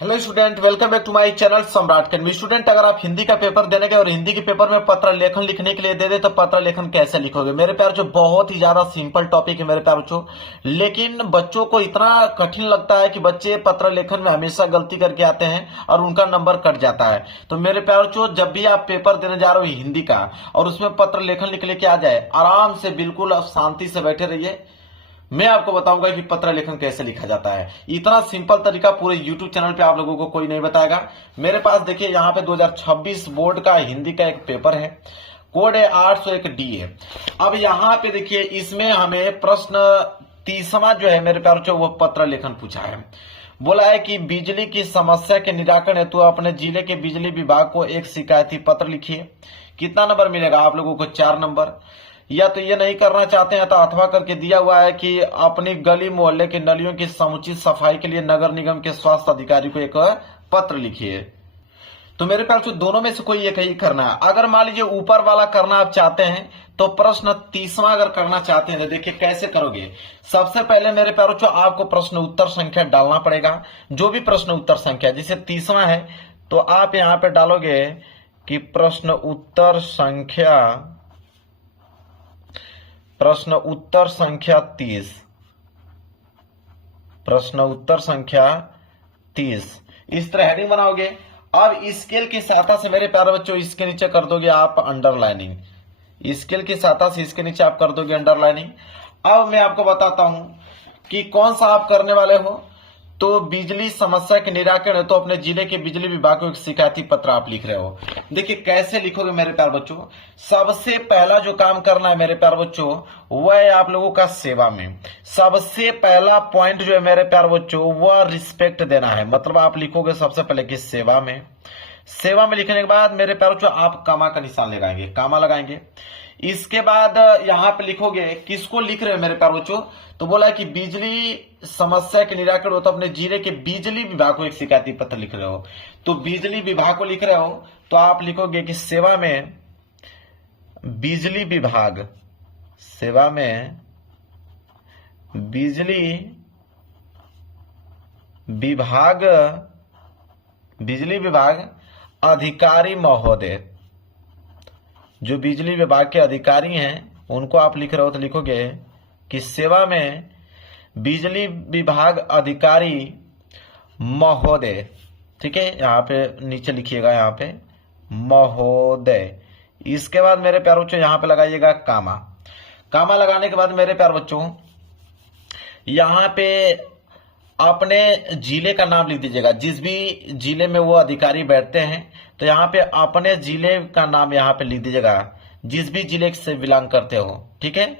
Hello student, welcome back to my channel Samrat academy. Student, अगर आप हिंदी का पेपर देने गए और हिंदी के पेपर में पत्र लेखन लिखने के लिए दे दे तो पत्र लेखन कैसे लिखोगे? मेरे प्यार जो बहुत ही ज्यादा सिंपल टॉपिक है मेरे प्यार बच्चों, लेकिन बच्चों को इतना कठिन लगता है कि बच्चे पत्र लेखन में हमेशा गलती करके आते हैं और उनका नंबर कट जाता है। तो मेरे प्यार बच्चों, जब भी आप पेपर देने जा रहे हो हिंदी का और उसमें पत्र लेखन लिख लेके आ जाए, आराम से बिल्कुल आप शांति से बैठे रहिए। मैं आपको बताऊंगा कि पत्र लेखन कैसे लिखा जाता है। इतना सिंपल तरीका पूरे YouTube चैनल पे आप लोगों को कोई नहीं बताएगा। मेरे पास देखिए, यहाँ पे 2026 बोर्ड का हिंदी का एक पेपर है, कोड है 801 DA। अब यहाँ पे देखिए, इसमें हमें प्रश्न 30वां जो है मेरे प्यार, वो पत्र लेखन पूछा है। बोला है कि बिजली की समस्या के निराकरण हेतु अपने जिले के बिजली विभाग को एक शिकायती पत्र लिखिए। कितना नंबर मिलेगा आप लोगों को? 4 नंबर। या तो ये नहीं करना चाहते हैं तो अथवा करके दिया हुआ है कि अपनी गली मोहल्ले की नलियों की समुचित सफाई के लिए नगर निगम के स्वास्थ्य अधिकारी को एक पत्र लिखिए। तो मेरे ख्याल से दोनों में से कोई एक ही करना है। अगर मान लीजिए ऊपर वाला करना आप चाहते हैं तो प्रश्न 30वां अगर करना चाहते हैं तो देखिए कैसे करोगे। सबसे पहले मेरे प्यारों जो आपको प्रश्न उत्तर संख्या डालना पड़ेगा। जो भी प्रश्न उत्तर संख्या, जैसे 30वां है तो आप यहां पे डालोगे कि प्रश्न उत्तर संख्या 30। प्रश्न उत्तर संख्या 30 इस तरह हेडिंग बनाओगे। अब स्केल की सहायता से मेरे प्यारे बच्चों इसके नीचे कर दोगे आप अंडरलाइनिंग। स्केल की सहायता से इसके नीचे आप कर दोगे अंडरलाइनिंग। अब मैं आपको बताता हूं कि कौन सा आप करने वाले हो। तो बिजली समस्या के निराकरण है तो अपने जिले के बिजली विभाग को एक शिकायती पत्र आप लिख रहे हो। देखिए कैसे लिखोगे मेरे प्यारे बच्चों। सबसे पहला जो काम करना है मेरे प्यारे बच्चों, वह है आप लोगों का सेवा में। सबसे पहला पॉइंट जो है मेरे प्यारे बच्चों, वह रिस्पेक्ट देना है। मतलब आप लिखोगे सबसे पहले कि सेवा में। सेवा में लिखने के बाद मेरे प्यारे बच्चों आप कामा का निशान लगाएंगे, कामा लगाएंगे। इसके बाद यहां पे लिखोगे, किसको लिख रहे हो मेरे प्यारे बच्चों, तो बोला कि बिजली समस्या के निराकरण हो तो अपने जिले के बिजली विभाग को एक शिकायती पत्र लिख रहे हो। तो बिजली विभाग को लिख रहे हो तो आप लिखोगे कि सेवा में बिजली विभाग, सेवा में बिजली विभाग, बिजली विभाग अधिकारी महोदय। जो बिजली विभाग के अधिकारी हैं उनको आप लिख रहे हो तो लिखोगे कि सेवा में बिजली विभाग अधिकारी महोदय। ठीक है, यहाँ पे नीचे लिखिएगा, यहाँ पे महोदय। इसके बाद मेरे प्यारे बच्चों यहाँ पे लगाइएगा कामा। कामा लगाने के बाद मेरे प्यारे बच्चों यहाँ पे अपने जिले का नाम लिख दीजिएगा। जिस भी जिले में वो अधिकारी बैठते हैं तो यहाँ पे अपने जिले का नाम यहाँ पे लिख दीजिएगा, जिस भी जिले से बिलोंग करते हो। ठीक है,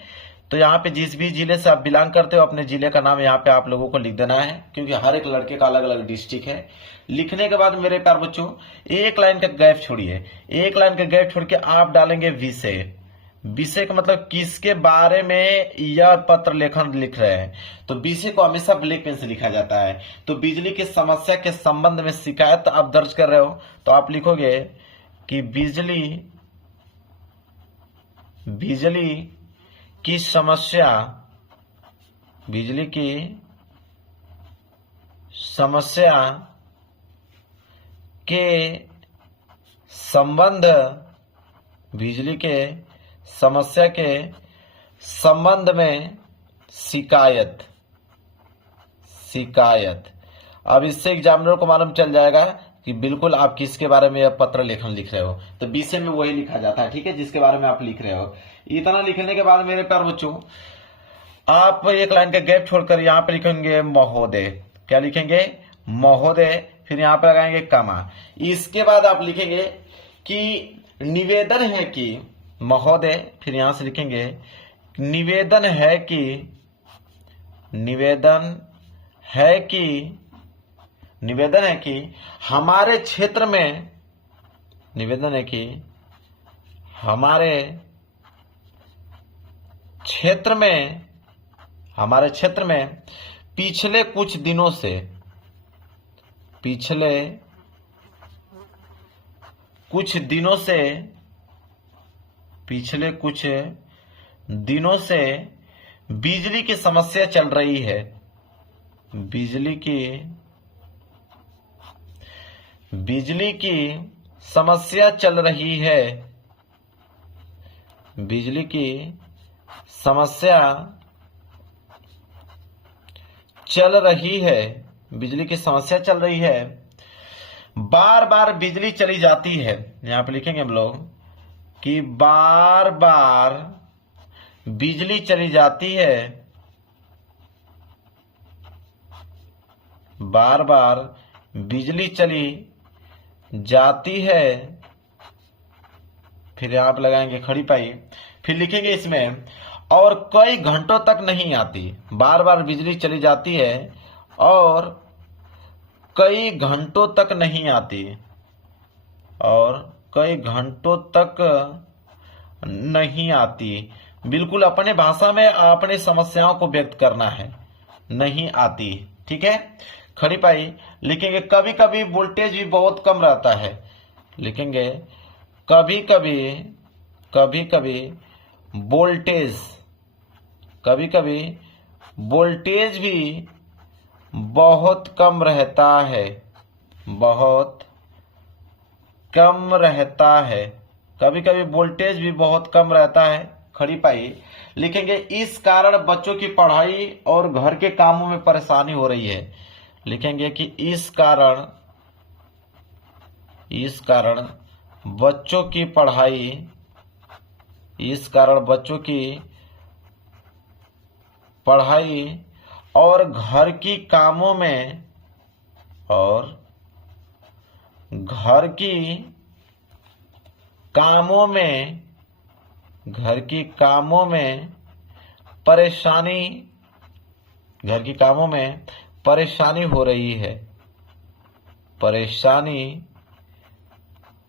तो यहाँ पे जिस भी जिले से आप बिलोंग करते हो अपने जिले का नाम यहाँ पे आप लोगों को लिख देना है, क्योंकि हर एक लड़के का अलग अलग डिस्ट्रिक्ट है। लिखने के बाद मेरे प्यारे बच्चों एक लाइन का गैप छोड़िए। एक लाइन का गैप छोड़ के आप डालेंगे विषय। विषय का मतलब किसके बारे में यह पत्र लेखन लिख रहे हैं। तो विषय को हमेशा ब्लैक पेन से लिखा जाता है। तो बिजली की समस्या के संबंध में शिकायत आप दर्ज कर रहे हो तो आप लिखोगे कि बिजली की समस्या, बिजली की समस्या के संबंध, बिजली के समस्या के संबंध में शिकायत। अब इससे एग्जामिनर को मालूम चल जाएगा कि बिल्कुल आप किसके बारे में यह पत्र लेखन लिख रहे हो। तो विषय में वही लिखा जाता है, ठीक है, जिसके बारे में आप लिख रहे हो। इतना लिखने के बाद मेरे प्यारे बच्चों आप एक लाइन का गैप छोड़कर यहाँ पे लिखेंगे महोदय। क्या लिखेंगे? महोदय। फिर यहाँ पे लगाएंगे कामा। इसके बाद आप लिखेंगे कि निवेदन है कि महोदय, फिर यहां से लिखेंगे निवेदन है कि हमारे क्षेत्र में, निवेदन है कि हमारे क्षेत्र में पिछले कुछ दिनों से बिजली की समस्या चल रही है। बिजली की बिजली की समस्या चल रही है, बिजली की समस्या चल रही है, बिजली की समस्या चल रही है। बार बार बिजली चली जाती है, यहां पे लिखेंगे हम लोग कि बार बार बिजली चली जाती है, बार बार बिजली चली जाती है। फिर यहां पर लगाएंगे खड़ी पाई, फिर लिखेंगे इसमें और कई घंटों तक नहीं आती। बार बार बिजली चली जाती है और कई घंटों तक नहीं आती, और कई घंटों तक नहीं आती। बिल्कुल अपने भाषा में अपने समस्याओं को व्यक्त करना है, नहीं आती। ठीक है, खड़ी पाई लिखेंगे कभी कभी वोल्टेज भी बहुत कम रहता है, लिखेंगे कभी कभी, कभी कभी वोल्टेज, कभी कभी वोल्टेज भी बहुत कम रहता है, बहुत कम रहता है, कभी कभी वोल्टेज भी बहुत कम रहता है। खड़ी पाई लिखेंगे इस कारण बच्चों की पढ़ाई और घर के कामों में परेशानी हो रही है, लिखेंगे कि इस कारण बच्चों की पढ़ाई, इस कारण बच्चों की पढ़ाई और घर की कामों में, और घर की कामों में, घर की कामों में परेशानी, घर की कामों में परेशानी हो रही है, परेशानी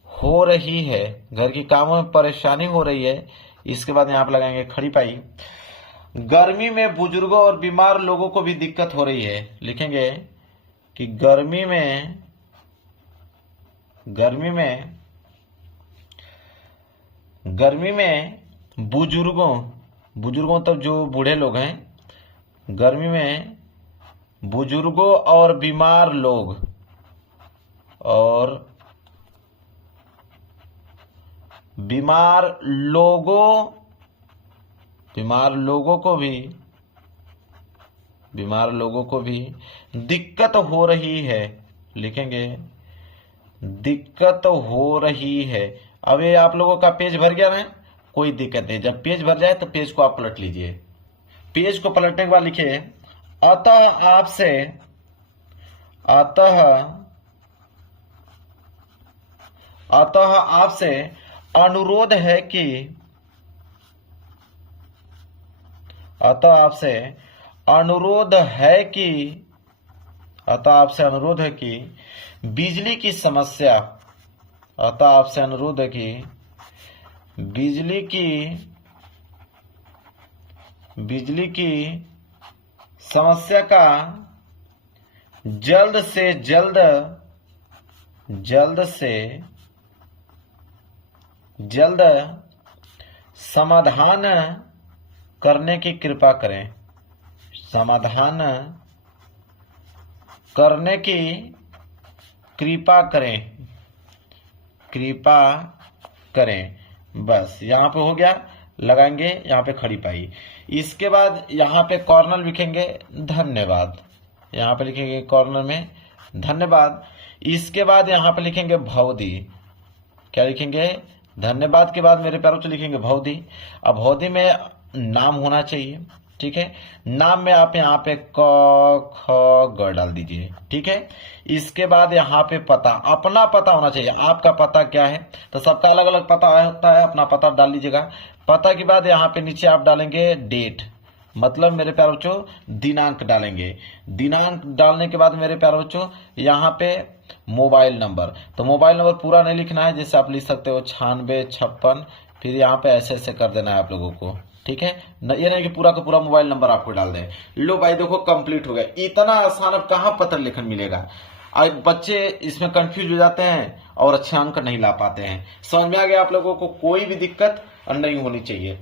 हो रही है, घर की कामों में परेशानी हो रही है। इसके बाद यहां पर लगाएंगे खड़ी पाई। गर्मी में बुजुर्गों और बीमार लोगों को भी दिक्कत हो रही है, लिखेंगे कि गर्मी में बुजुर्गों तब जो बूढ़े लोग हैं, गर्मी में बुजुर्गों और बीमार लोग, और बीमार लोगों को भी दिक्कत हो रही है, लिखेंगे दिक्कत हो रही है। अब ये आप लोगों का पेज भर गया ना, कोई दिक्कत नहीं, जब पेज भर जाए तो पेज को आप पलट लीजिए। पेज को पलटने के बाद लिखिए अतः आपसे अनुरोध है कि, अतः आपसे अनुरोध है कि बिजली की समस्या, अतः आपसे अनुरोध है कि बिजली की समस्या का जल्द से जल्द समाधान करने की कृपा करें, समाधान करने की कृपा करें। बस यहां पे हो गया, लगाएंगे यहां पे खड़ी पाई। इसके बाद यहां पे कॉर्नर लिखेंगे धन्यवाद, यहां पे लिखेंगे कॉर्नर में धन्यवाद। इसके बाद यहां पे लिखेंगे भौदी, क्या लिखेंगे, धन्यवाद के बाद मेरे प्यारों से लिखेंगे भौदी। अब भौदी में नाम होना चाहिए, ठीक है, नाम में आप यहाँ पे क ख ग डाल दीजिए, ठीक है। इसके बाद यहाँ पे पता, अपना पता होना चाहिए, आपका पता क्या है, तो सबका अलग अलग पता होता है, अपना पता डाल लीजिएगा। पता के बाद यहाँ पे नीचे आप डालेंगे डेट, मतलब मेरे प्यारे बच्चों दिनांक डालेंगे। दिनांक डालने के बाद मेरे प्यारे बच्चों यहाँ पे मोबाइल नंबर, तो मोबाइल नंबर पूरा नहीं लिखना है, जैसे आप लिख सकते हो 9656, फिर यहाँ पे ऐसे कर देना है आप लोगों को, ठीक है। ये नहीं कि पूरा का पूरा मोबाइल नंबर आपको डाल दें। लो भाई देखो कंप्लीट हो गया। इतना आसान अब कहाँ पत्र लेखन मिलेगा। आज बच्चे इसमें कंफ्यूज हो जाते हैं और अच्छे अंक नहीं ला पाते हैं। समझ में आ गया आप लोगों को, कोई भी दिक्कत नहीं होनी चाहिए।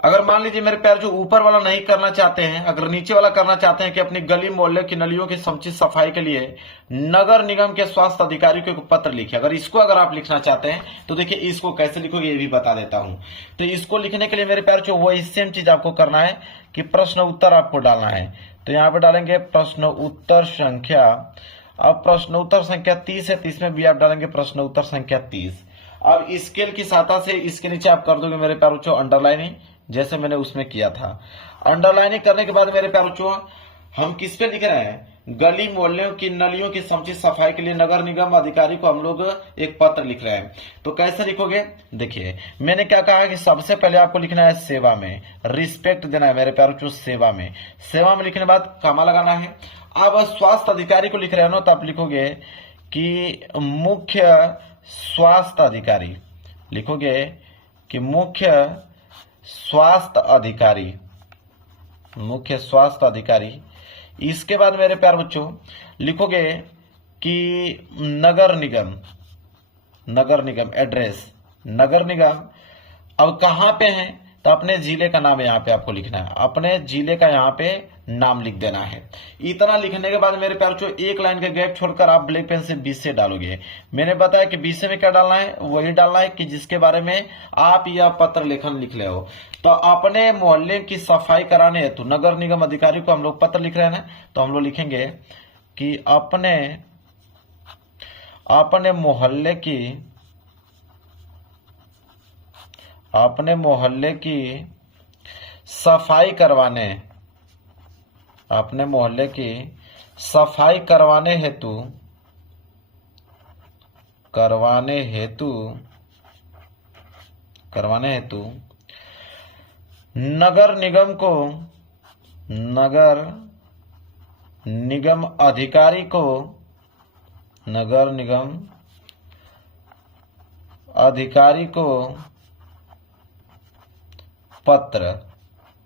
अगर मान लीजिए मेरे प्यार जो ऊपर वाला नहीं करना चाहते हैं, अगर नीचे वाला करना चाहते हैं कि अपनी गली मोहल्ले की नलियों की समुचित सफाई के लिए नगर निगम के स्वास्थ्य अधिकारी को एक पत्र लिखिए, अगर इसको अगर आप लिखना चाहते हैं तो देखिए इसको कैसे लिखोगे ये भी बता देता हूं। तो इसको लिखने के लिए मेरे प्यार जो वही सेम चीज आपको करना है कि प्रश्न उत्तर आपको डालना है। तो यहाँ पे डालेंगे प्रश्न उत्तर संख्या, अब प्रश्न उत्तर संख्या 30 है, 30 में भी आप डालेंगे प्रश्न उत्तर संख्या 30। अब स्केल की सहायता से इसके नीचे आप कर दोगे मेरे प्यार बच्चों अंडरलाइनिंग, जैसे मैंने उसमें किया था। अंडरलाइनिंग करने के बाद मेरे प्यार बच्चों हम किस पे लिख रहे हैं, गली मोहल्लों की नलियों की समुचित सफाई के लिए नगर निगम अधिकारी को हम लोग एक पत्र लिख रहे हैं। तो कैसे लिखोगे, देखिए मैंने क्या कहा कि सबसे पहले आपको लिखना है सेवा में, रिस्पेक्ट देना है मेरे प्यार बच्चों सेवा में। सेवा में लिखने के बाद कमा लगाना है। अब स्वास्थ्य अधिकारी को लिख रहे हो ना, तो आप लिखोगे कि मुख्य स्वास्थ्य अधिकारी, लिखोगे कि मुख्य स्वास्थ्य अधिकारी, मुख्य स्वास्थ्य अधिकारी। इसके बाद मेरे प्यार बच्चों लिखोगे कि नगर निगम, नगर निगम एड्रेस, नगर निगम अब कहां पे है, तो अपने जिले का नाम यहाँ पे आपको लिखना है, अपने जिले का यहाँ पे नाम लिख देना है। इतना लिखने के बाद मेरे प्यार बच्चों एक लाइन का गैप छोड़कर आप ब्लैक पेन से 20 से डालोगे। मैंने बताया कि 20 में क्या डालना है, वही डालना है कि जिसके बारे में आप यह पत्र लेखन लिख ले हो। तो अपने मोहल्ले की सफाई कराने हेतु नगर निगम अधिकारी को हम लोग पत्र लिख रहे हैं, तो हम लोग लिखेंगे कि अपने मोहल्ले की सफाई करवाने, अपने मोहल्ले की सफाई करवाने हेतु नगर निगम अधिकारी को पत्र,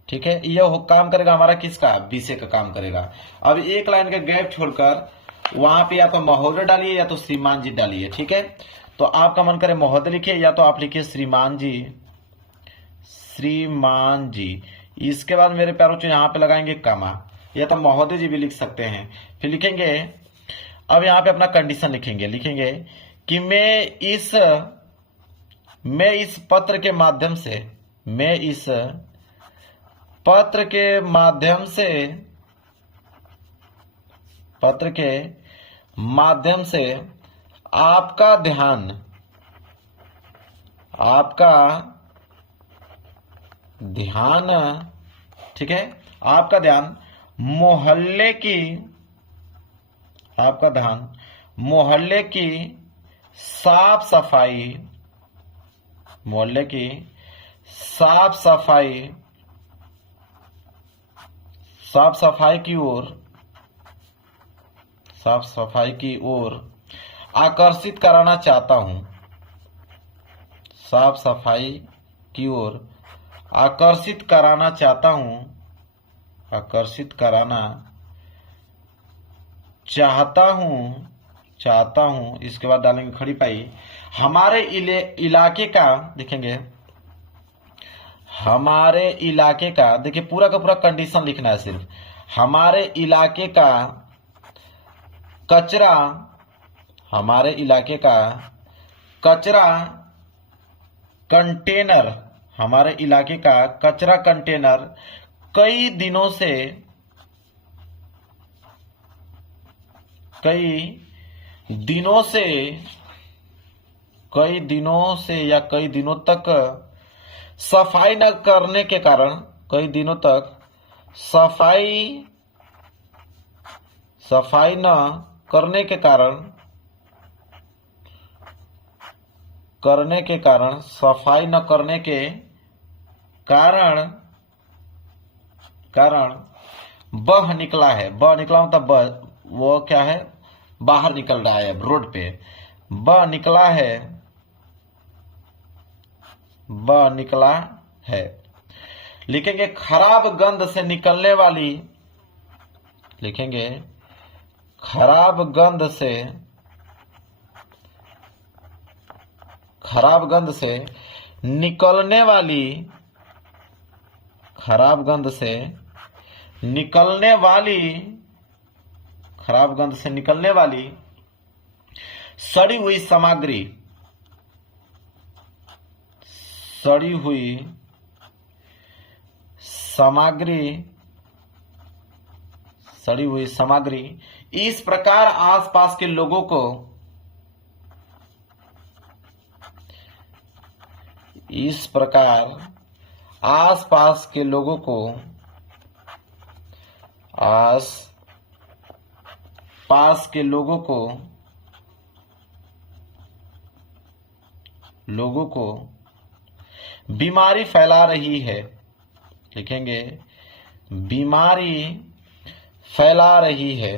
ठीक है। यह काम करेगा हमारा किसका, बीसे का काम करेगा। अब एक लाइन का गैप छोड़कर वहां पे या तो महोदय डालिए या तो श्रीमान जी डालिए, ठीक है। तो आपका मन करे महोदय लिखिए या तो आप लिखिए श्रीमान जी। इसके बाद मेरे प्यारों से यहाँ पे लगाएंगे कमा, या तो महोदय जी भी लिख सकते हैं। फिर लिखेंगे, अब यहाँ पे अपना कंडीशन लिखेंगे कि मैं इस पत्र के माध्यम से आपका ध्यान ठीक है, आपका ध्यान मोहल्ले की साफ सफाई की ओर आकर्षित कराना चाहता हूं, आकर्षित कराना चाहता हूं। इसके बाद डालेंगे खड़ी पाई। हमारे इलाके का, देखेंगे हमारे इलाके का, देखिए पूरा का पूरा कंडीशन लिखना है सिर्फ। हमारे इलाके का कचरा कंटेनर कई दिनों तक सफाई न करने के कारण, सफाई न करने के कारण बह निकला है। बह निकला मतलब वो क्या है, बाहर निकल रहा है रोड पे। बह निकला है। लिखेंगे खराब गंध से निकलने वाली, खराब गंध से निकलने वाली खराब गंध से निकलने वाली सड़ी हुई सामग्री इस प्रकार आसपास के लोगों को बीमारी फैला रही है। लिखेंगे बीमारी फैला रही है।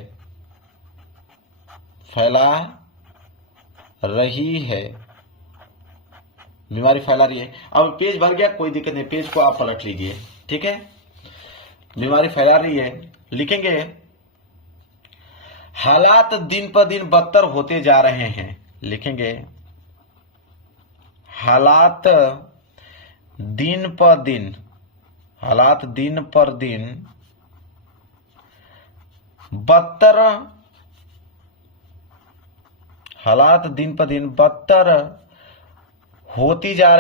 बीमारी फैला रही है। अब पेज भर गया, कोई दिक्कत नहीं, पेज को आप पलट लीजिए। ठीक है, बीमारी फैला रही है। लिखेंगे हालात दिन पर दिन बदतर होते जा रहे हैं। लिखेंगे हालात दिन पर दिन बदतर होती जा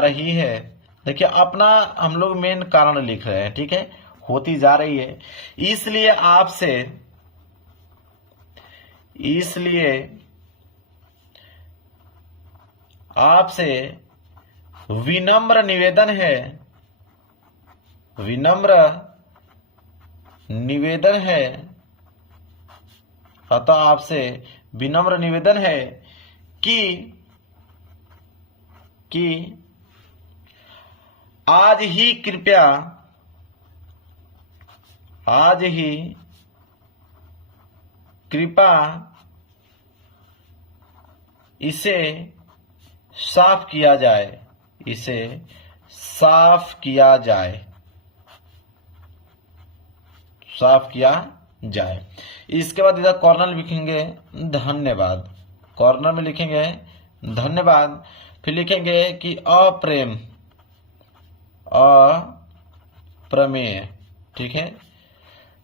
रही है। देखिए अपना हम लोग मेन कारण लिख रहे हैं। ठीक है, होती जा रही है। इसलिए आपसे विनम्र निवेदन है। अतः आपसे विनम्र निवेदन है कि आज ही कृपया इसे साफ किया जाए। इसके बाद इधर कॉर्नर में लिखेंगे धन्यवाद। कॉर्नर में लिखेंगे धन्यवाद। फिर लिखेंगे कि अप्रमेय। ठीक है,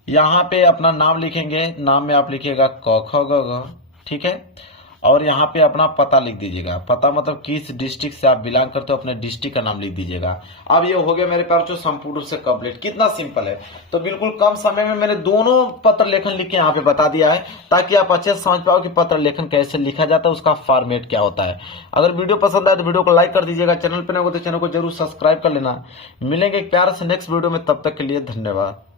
यहाँ पे अपना नाम लिखेंगे। नाम में आप लिखिएगा क ख ग घ। ठीक है, और यहाँ पे अपना पता लिख दीजिएगा। पता मतलब किस डिस्ट्रिक्ट से आप बिलोंग करते हो, अपने डिस्ट्रिक्ट का नाम लिख दीजिएगा। अब ये हो गया मेरे प्यार जो संपूर्ण रूप से कंप्लीट। कितना सिंपल है। तो बिल्कुल कम समय में मैंने दोनों पत्र लेखन लिख के यहाँ पे बता दिया है, ताकि आप अच्छे से समझ पाओ कि पत्र लेखन कैसे लिखा जाता है, उसका फॉर्मेट क्या होता है। अगर वीडियो पसंद आए तो वीडियो को लाइक कर दीजिएगा। चैनल पर नए हो तो चैनल को जरूर सब्सक्राइब कर लेना। मिलेंगे प्यार से नेक्स्ट वीडियो में, तब तक के लिए धन्यवाद।